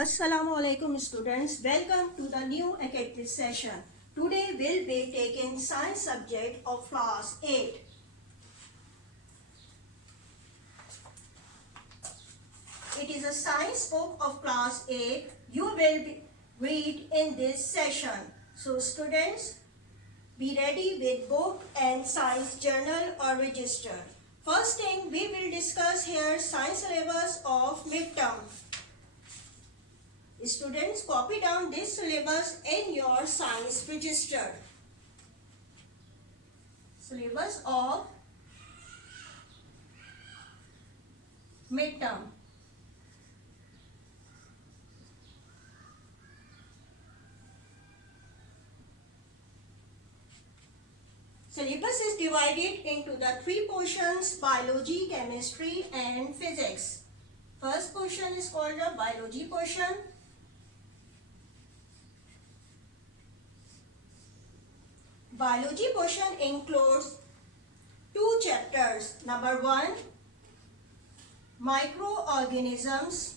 Assalamu alaikum students, welcome to the new academic session. Today we'll be taking science subject of class 8. It is a science book of class 8 you will read in this session. So students, be ready with book and science journal or register. First thing we will discuss here science syllabus of midterm. Students, copy down this syllabus in your science register. Syllabus of midterm. Syllabus is divided into the three portions: biology, chemistry and physics. First portion is called the biology portion. Biology portion includes two chapters. Number 1, microorganisms.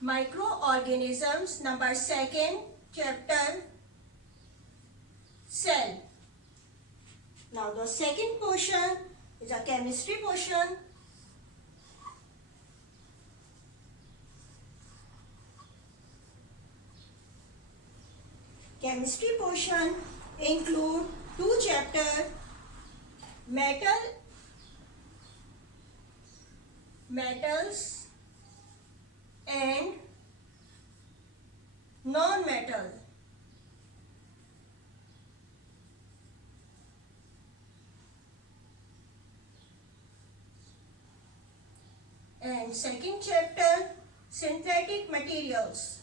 Microorganisms. Number 2nd chapter, cell. Now the second portion is a chemistry portion. Chemistry portion include two chapters: metals and non-metal. And second chapter, synthetic materials.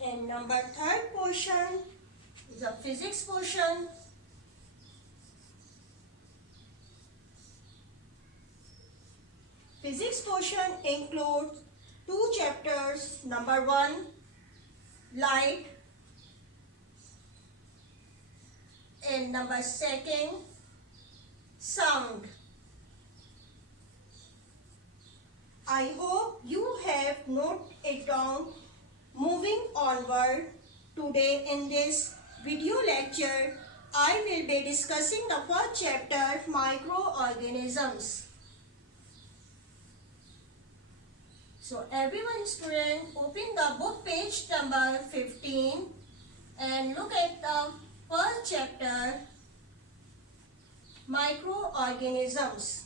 And number 3rd portion is a physics portion. Physics portion includes two chapters. Number 1, light, and number 2nd, sound. I hope you have noted it down. Moving onward, today in this video lecture, I will be discussing the first chapter, microorganisms. So everyone student, open the book page number 15 and look at the first chapter, microorganisms.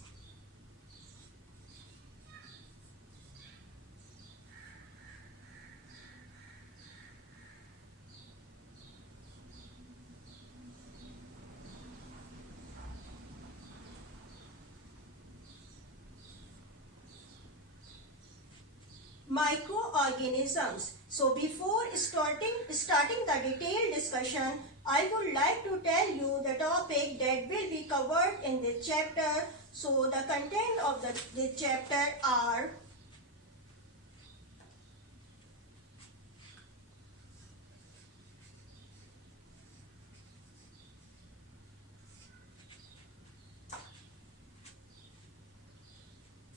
Microorganisms. So before starting the detailed discussion, I would like to tell you the topic that will be covered in this chapter. So the content of this chapter are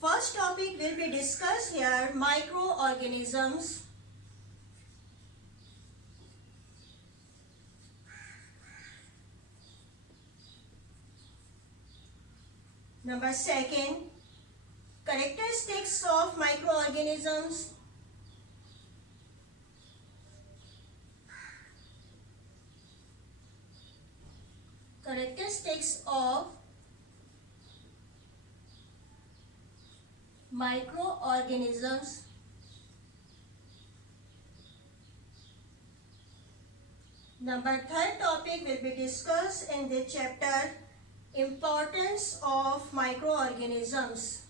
first topic will be discussed here, microorganisms. Number 2nd, characteristics of microorganisms. Characteristics of microorganisms. Number 3rd topic will be discussed in this chapter, importance of microorganisms.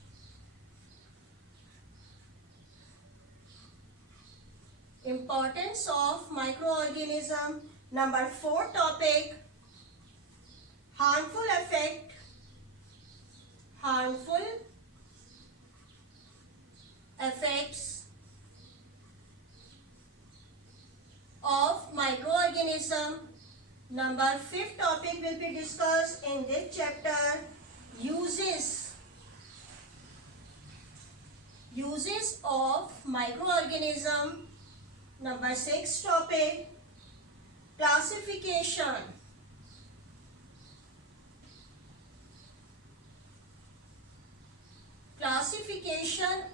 Importance of microorganism. Number 4 topic, harmful effects of microorganism. Number 5th topic will be discussed in this chapter, uses of microorganism. Number 6th topic, classification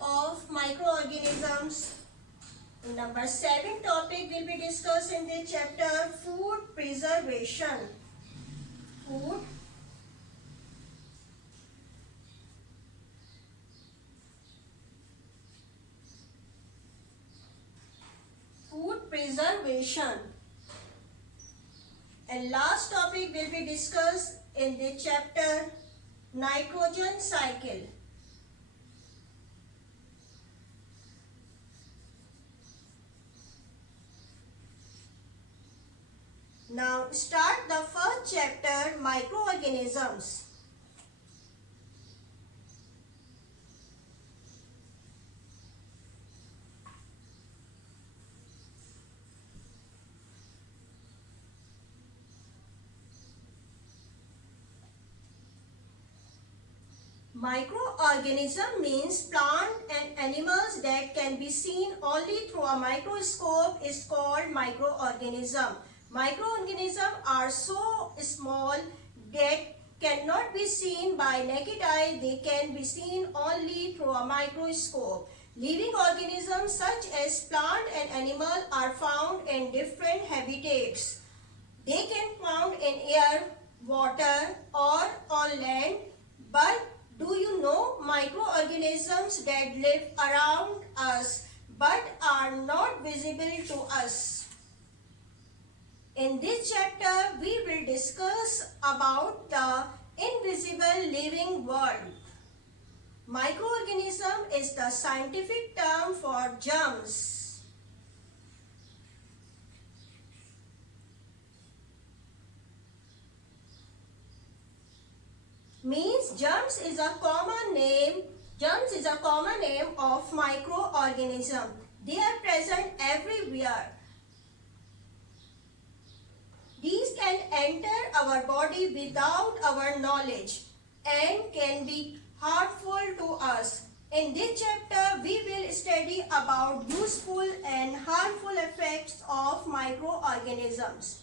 of microorganisms. Number 7th topic will be discussed in this chapter, food preservation. Food preservation. And last topic will be discussed in this chapter, nitrogen cycle. Now start the first chapter, microorganisms. Microorganism means plant and animals that can be seen only through a microscope is called microorganism. Microorganisms are so small that cannot be seen by naked eye. They can be seen only through a microscope. Living organisms such as plant and animal are found in different habitats. They can be found in air, water or on land. But do you know microorganisms that live around us but are not visible to us? In this chapter, we will discuss about the invisible living world. Microorganism is the scientific term for germs. Means germs is a common name of microorganism. They are present everywhere. These can enter our body without our knowledge and can be harmful to us. In this chapter, we will study about useful and harmful effects of microorganisms.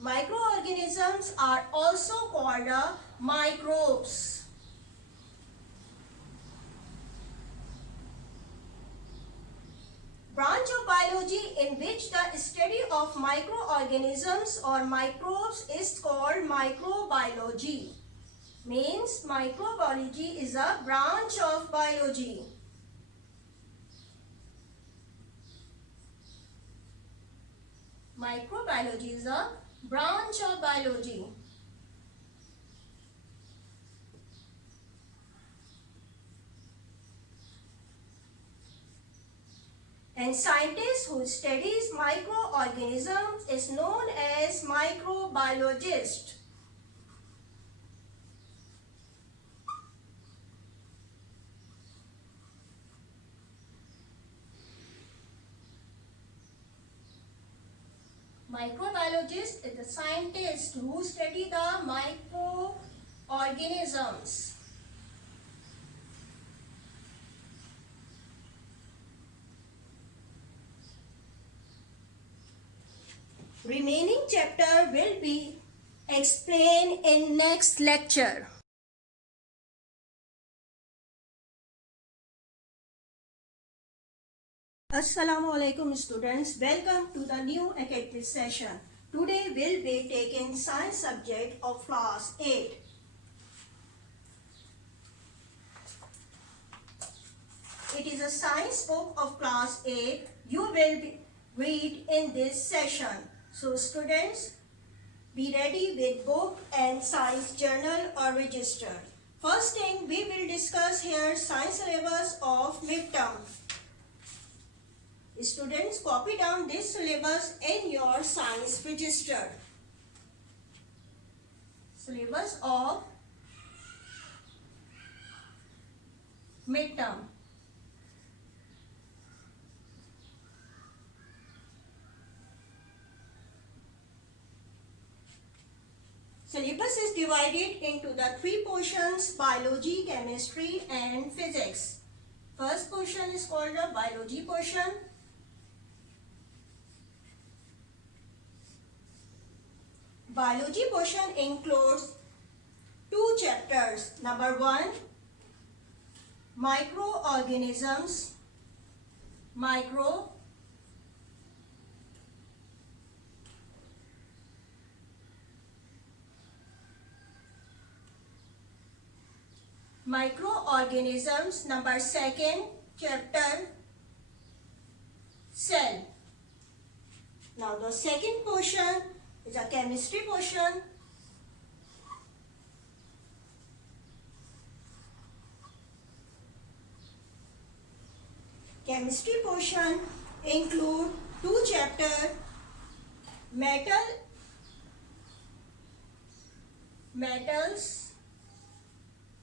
Microorganisms are also called microbes. Branch of biology in which the study of microorganisms or microbes is called microbiology. Means microbiology is a branch of biology. Microbiology is a branch of biology. And scientist who studies microorganisms is known as microbiologist. Microbiologist is the scientist who study the microorganisms. Remaining chapter will be explained in next lecture. Assalamu alaikum students, welcome to the new academic session. Today we'll be taking science subject of class 8. It is a science book of class 8 you will read in this session. So students, be ready with book and science journal or register. First thing, we will discuss here science syllabus of midterm. Students, copy down this syllabus in your science register. syllabus of midterm. Syllabus is divided into the three portions: biology, chemistry and physics. First portion is called the biology portion. Biology portion includes two chapters. Number 1, microorganisms. Microorganisms. Number 2nd chapter, cell. Now the second portion is a chemistry portion. Chemistry portion include two chapters: metals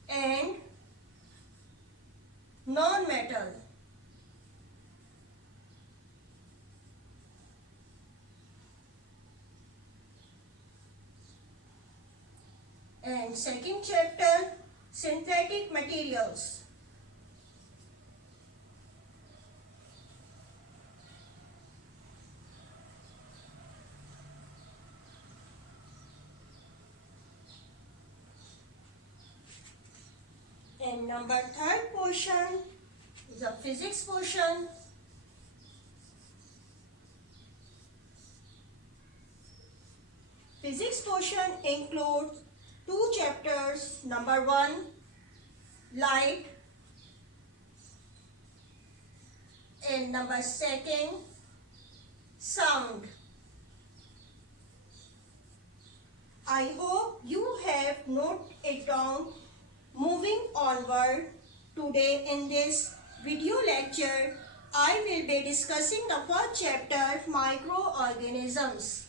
and non-metal. And second chapter, synthetic materials. And number 3rd portion is a physics portion. Physics portion includes two chapters. Number 1, light, and number 2nd, sound. I hope you have noted it down. Moving onward, today in this video lecture, I will be discussing the first chapter, microorganisms.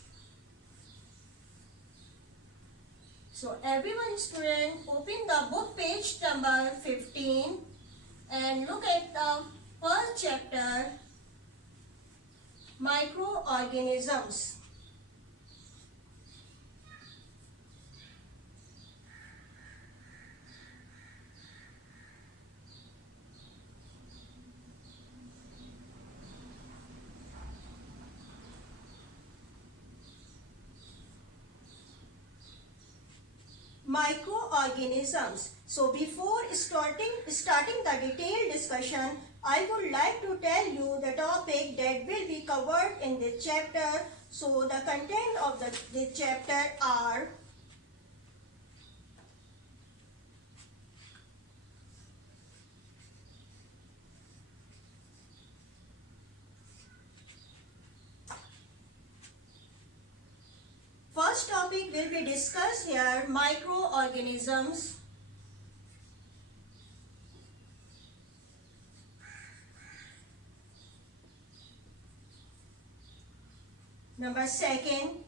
So everyone student, open the book page number 15 and look at the first chapter, microorganisms. Microorganisms. So before starting the detailed discussion, I would like to tell you the topic that will be covered in this chapter. So the content of this chapter are first topic will be discussed here, microorganisms. Number 2nd,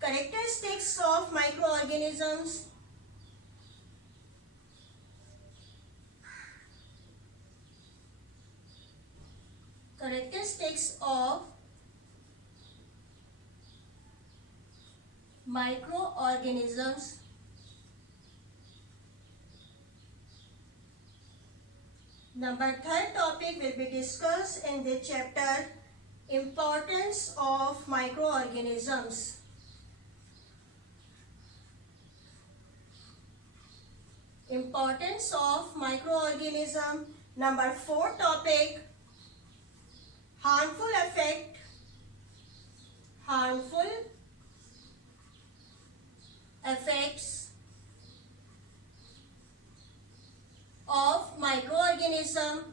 characteristics of microorganisms. Characteristics of microorganisms. Number 3rd topic will be discussed in this chapter, importance of microorganisms. Importance of microorganism. Number 4th topic, harmful effects of microorganism.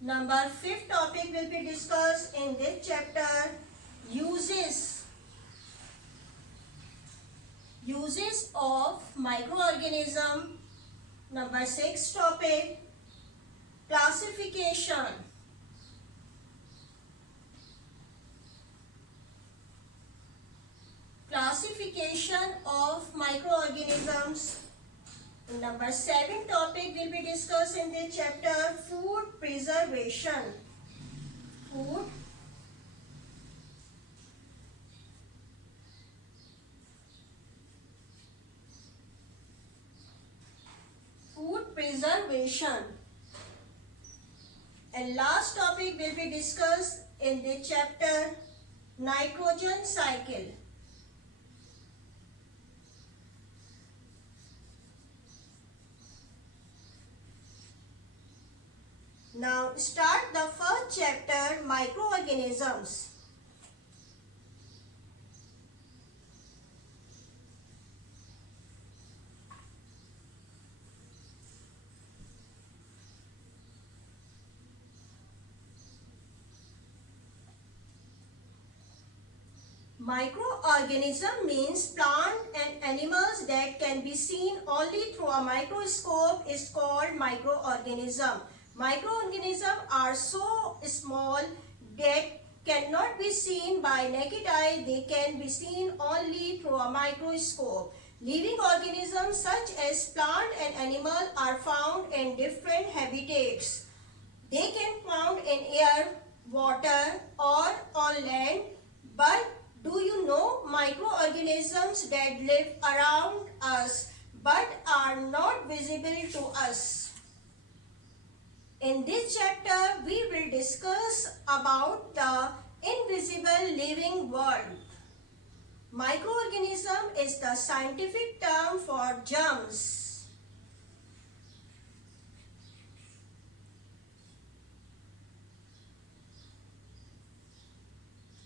Number 5th topic will be discussed in this chapter, uses of microorganism. Number 6th topic, classification. classification of microorganisms. Number 7 topic will be discussed in this chapter, food preservation. Food preservation. And last topic will be discussed in this chapter, nitrogen cycle. Now start the first chapter, microorganisms. Microorganism means plant and animals that can be seen only through a microscope is called microorganism. Microorganisms are so small that cannot be seen by naked eye. They can be seen only through a microscope. Living organisms such as plant and animal are found in different habitats. They can be found in air, water or on land. But do you know microorganisms that live around us but are not visible to us? In this chapter, we will discuss about the invisible living world. Microorganism is the scientific term for germs.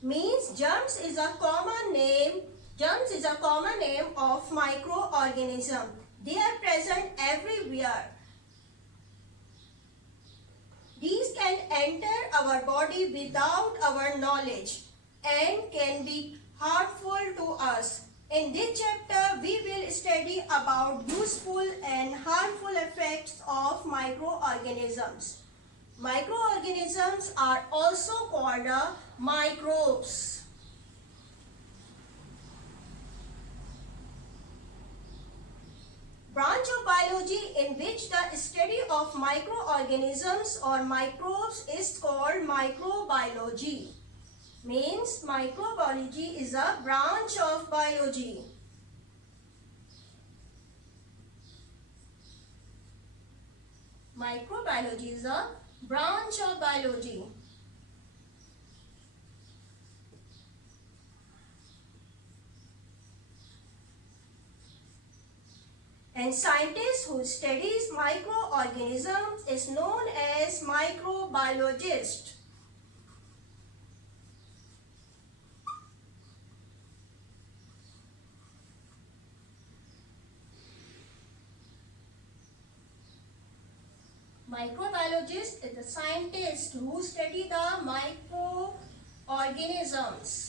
Means germs is a common name. Germs is a common name of microorganism. They are present everywhere. These can enter our body without our knowledge and can be harmful to us. In this chapter, we will study about useful and harmful effects of microorganisms. Microorganisms are also called microbes. Branch of biology in which the study of microorganisms or microbes is called microbiology. Means microbiology is a branch of biology. Microbiology is a branch of biology. And scientist who studies microorganisms is known as microbiologist. Microbiologist is the scientist who study the microorganisms.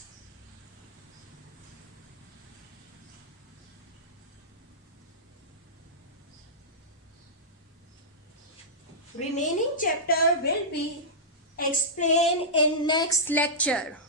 Remaining chapter will be explained in next lecture.